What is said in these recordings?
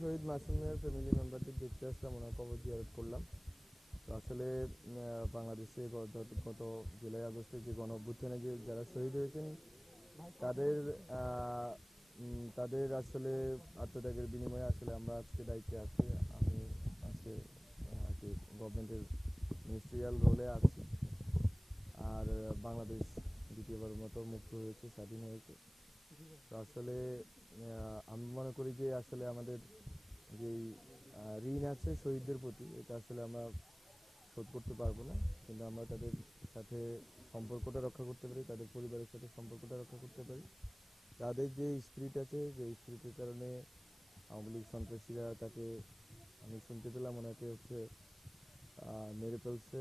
শহীদ মাসুম মিয়ার ফ্যামিলি মেম্বারদের দেখতে আসলাম, ওনার কবর জিয়ারত করলাম। তো আসলে বাংলাদেশে গত জুলাই আগস্টে যে গণ অভ্যুত্থানে যে যারা শহীদ হয়েছেন তাদের তাদের আসলে আত্মত্যাগের বিনিময়ে আসলে আমরা আজকে দায়িত্বে আছি। আমি আজকে আর কি গভর্নমেন্টের মিনিস্ট্রিয়াল রোলে আছি। আর বাংলাদেশ দ্বিতীয়বার মতো মুক্ত হয়েছে, স্বাধীন হয়েছে। তো আসলে আমি মনে করি যে আসলে আমাদের যেই ঋণ আছে শহীদদের প্রতি, এটা আসলে আমরা শোধ করতে পারবো না, কিন্তু আমরা তাদের সাথে সম্পর্কটা রক্ষা করতে পারি, তাদের পরিবারের সাথে সম্পর্কটা রক্ষা করতে পারি। তাদের যে স্পিরিট আছে, যে স্পিরিটের কারণে আওয়ামী লীগ সন্ত্রাসীরা তাকে, আমি শুনতে পেলাম ওনাকে হচ্ছে মেরে ফেলছে,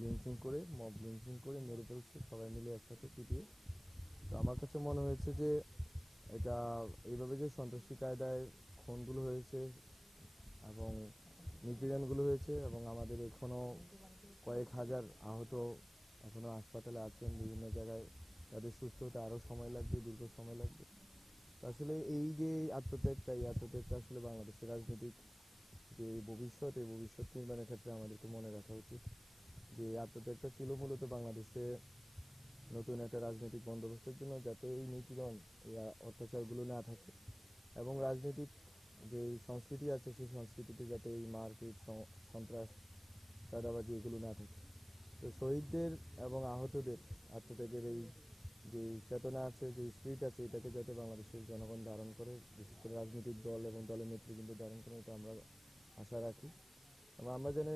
লিঞ্চিং করে, মব লিঞ্চিং করে মেরে ফেলছে সবাই মিলে একসাথে পিটিয়ে। তো আমার কাছে মনে হয়েছে যে এটা এইভাবে যে সন্ত্রাসী কায়দায় খুনগুলো হয়েছে এবং নিপীড়নগুলো হয়েছে, এবং আমাদের এখনও কয়েক হাজার আহত এখনও হাসপাতালে আছেন, বিভিন্ন জায়গায় তাদের সুস্থ হতে আরও সময় লাগবে, দীর্ঘ সময় লাগবে। তো আসলে এই যে আত্মত্যাগটা, এই আত্মত্যাগটা আসলে বাংলাদেশের রাজনৈতিক যে ভবিষ্যৎ, এই ভবিষ্যৎ নির্মাণের ক্ষেত্রে আমাদেরকে মনে রাখা উচিত যে আত্মত্যাগটা ছিল মূলত বাংলাদেশে নতুন একটা রাজনৈতিক বন্দোবস্তের জন্য, যাতে এই নিপীড়ন, এই অত্যাচারগুলো না থাকে, এবং রাজনৈতিক যে সংস্কৃতি আছে সেই সংস্কৃতিতে যাতে এই মারপিট, সন্ত্রাস, চাঁদাবাজি এগুলো না থাকে। তো শহীদদের এবং আহতদের আত্মত্যাগের এই যে চেতনা আছে, যে স্পিরিট আছে, এটাকে যাতে বাংলাদেশের জনগণ ধারণ করে, বিশেষ করে রাজনৈতিক দল এবং দলের নেতৃবৃন্দ ধারণ করে, এটা আমরা আশা রাখি। এবং আমরা জানি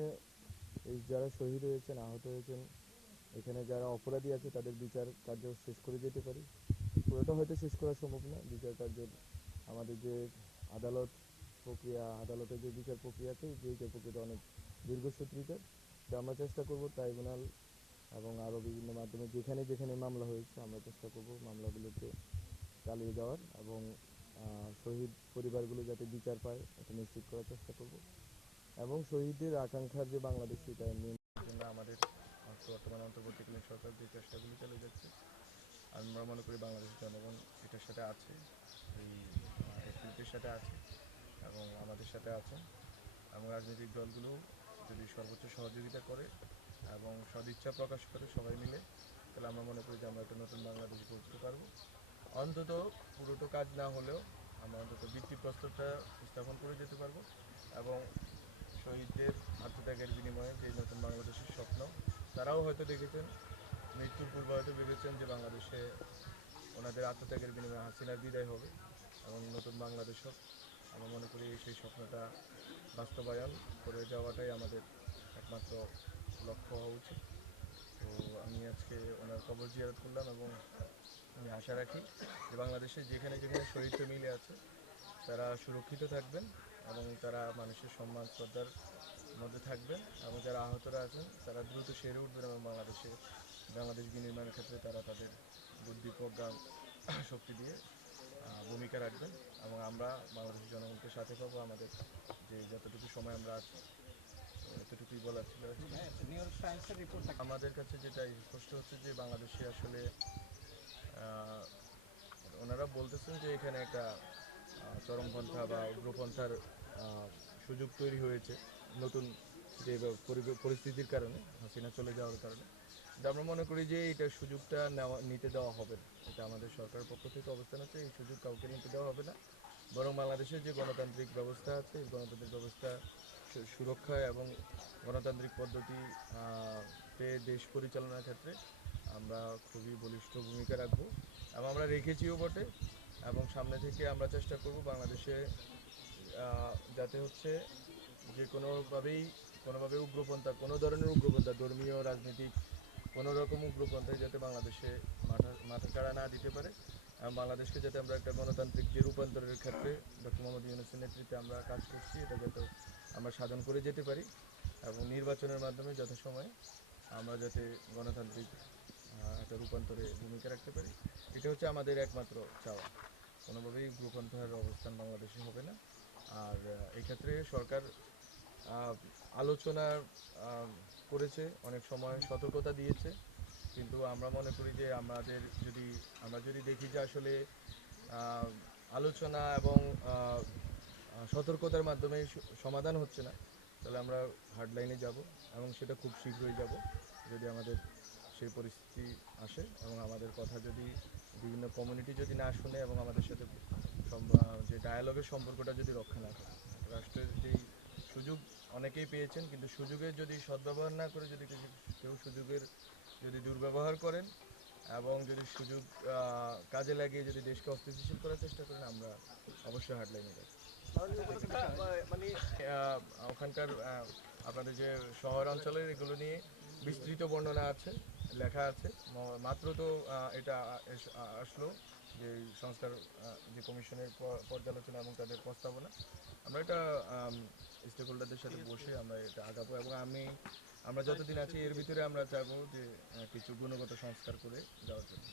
এই যারা শহীদ হয়েছেন, আহত হয়েছেন, এখানে যারা অপরাধী আছে তাদের বিচার কার্য শেষ করে যেতে পারি। পুরোটা হয়তো শেষ করা সম্ভব না, বিচার কার্যের আমাদের যে আদালত প্রক্রিয়া, আদালতের যে বিচার প্রক্রিয়া আছে, যে বিচার প্রক্রিয়াটা অনেক দীর্ঘসূত্রিতার। তো আমরা চেষ্টা করব ট্রাইব্যুনাল এবং আরও বিভিন্ন মাধ্যমে যেখানে যেখানে মামলা হয়েছে আমরা চেষ্টা করব মামলাগুলোকে চালিয়ে যাওয়ার, এবং শহীদ পরিবারগুলো যাতে বিচার পায় এটা নিশ্চিত করার চেষ্টা করব। এবং শহীদদের আকাঙ্ক্ষার যে বাংলাদেশ, এটা নির্মাণের জন্য আমাদের বর্তমান অন্তর্বর্তীকালীন সরকার যে চেষ্টাগুলো চালিয়ে যাচ্ছে, আমরা মনে করি বাংলাদেশের জনগণ এটার সাথে আছে, এই স্পিরিটের সাথে আছে এবং আমাদের সাথে আছে। এবং রাজনৈতিক দলগুলো যদি সর্বোচ্চ সহযোগিতা করে এবং সদিচ্ছা প্রকাশ করে সবাই মিলে, তাহলে আমরা মনে করি যে আমরা একটা নতুন বাংলাদেশ গড়তে পারবো। অন্তত পুরোটো কাজ না হলেও আমরা অন্তত ভিত্তিপ্রস্তরটা স্থাপন করে যেতে পারবো। এবং শহীদদের আত্মত্যাগের বিনিময়ে যে নতুন বাংলাদেশের স্বপ্ন, তারাও হয়তো দেখেছেন, মৃত্যুর পূর্বে হয়তো ভেবেছেন যে বাংলাদেশে ওনাদের আত্মত্যাগের বিনিময়ে হাসিনার বিদায় হবে এবং নতুন বাংলাদেশ হোক। আমরা মনে করি সেই স্বপ্নটা বাস্তবায়ন করে যাওয়াটাই আমাদের একমাত্র লক্ষ্য হওয়া উচিত। তো আমি আজকে ওনার কবর জিয়ারত করলাম, এবং আমি আশা রাখি যে বাংলাদেশে যেখানে যেখানে শহীদ ফ্যামিলি আছে তারা সুরক্ষিত থাকবেন এবং তারা মানুষের সম্মান শ্রদ্ধার মধ্যে থাকবেন, এবং যারা আহতরা আছেন তারা দ্রুত সেরে উঠবেন এবং বাংলাদেশ বিনির্মাণের ক্ষেত্রে তারা তাদের বুদ্ধি, প্রজ্ঞা, শক্তি দিয়ে ভূমিকা রাখবেন। এবং আমরা বাংলাদেশের জনগণকে সাথে পাবো আমাদের যে যতটুকু সময় আমরা আছি। এতটুকুই বলার ছিল। আমাদের কাছে যেটা স্পষ্ট হচ্ছে যে বাংলাদেশে আসলে ওনারা বলতেছেন যে এখানে একটা চরমপন্থা বা উগ্রপন্থার সুযোগ তৈরি হয়েছে নতুন যে পরিস্থিতির কারণে, হাসিনা চলে যাওয়ার কারণে। কিন্তু আমরা মনে করি যে এইটার সুযোগটা নিতে দেওয়া হবে না। এটা আমাদের সরকারের পক্ষ থেকে অবস্থান হচ্ছে, এই সুযোগ কাউকে নিতে দেওয়া হবে না। বরং বাংলাদেশের যে গণতান্ত্রিক ব্যবস্থা আছে, এই গণতান্ত্রিক ব্যবস্থা সুরক্ষা এবং গণতান্ত্রিক পদ্ধতিতে দেশ পরিচালনার ক্ষেত্রে আমরা খুবই বলিষ্ঠ ভূমিকা রাখবো, এবং আমরা রেখেছিও বটে। এবং সামনে থেকে আমরা চেষ্টা করব বাংলাদেশে যাতে হচ্ছে যে কোনোভাবে উগ্রপন্থা, কোনো ধরনের উগ্রপন্থা, ধর্মীয়, রাজনৈতিক কোনো রকম উগ্রপন্থায় যাতে বাংলাদেশে মাথা চাড়া না দিতে পারে, এবং বাংলাদেশকে যাতে আমরা একটা গণতান্ত্রিক যে রূপান্তরের ক্ষেত্রে ডক্টর মোহাম্মদ ইউনূসের নেতৃত্বে আমরা কাজ করছি, এটা যাতে আমরা সাধন করে যেতে পারি, এবং নির্বাচনের মাধ্যমে যথাসময়ে আমরা যাতে গণতান্ত্রিক একটা রূপান্তরে ভূমিকা রাখতে পারি, এটা হচ্ছে আমাদের একমাত্র চাওয়া। কোনোভাবেই উগ্রপন্থার অবস্থান বাংলাদেশে হবে না। আর এই ক্ষেত্রে সরকার আলোচনা করেছে, অনেক সময় সতর্কতা দিয়েছে, কিন্তু আমরা মনে করি যে আমরা যদি দেখি যে আসলে আলোচনা এবং সতর্কতার মাধ্যমে সমাধান হচ্ছে না, তাহলে আমরা হার্ডলাইনে যাব এবং সেটা খুব শীঘ্রই যাব যদি আমাদের সেই পরিস্থিতি আসে এবং আমাদের কথা যদি বিভিন্ন কমিউনিটি যদি না শুনে এবং আমাদের সাথে যে ডায়ালগের সম্পর্কটা যদি রক্ষা না করে। রাষ্ট্রের যেই সুযোগ অনেকেই পেয়েছেন, কিন্তু সুযোগের যদি সদ্ব্যবহার না করে যদি কেউ সুযোগের যদি দুর্ব্যবহার করেন এবং যদি সুযোগ কাজে লাগিয়ে যদি দেশকে অস্থিতিশীল করার চেষ্টা করেন, আমরা অবশ্যই হার্ডলাইনে যাব। মানে ওখানকার আপনাদের যে শহর অঞ্চলের এগুলো নিয়ে বিস্তৃত বর্ণনা আছে, লেখা আছে। মাত্র তো এটা আসলো যে সংস্কার যে কমিশনের পর্যালোচনা এবং তাদের প্রস্তাবনা, আমরা এটা স্টেক হোল্ডারদের সাথে বসে আমরা এটা আগাবো এবং আমরা যতদিন আছি এর ভিতরে আমরা চাইবো যে কিছু গুণগত সংস্কার করে যাওয়ার জন্য।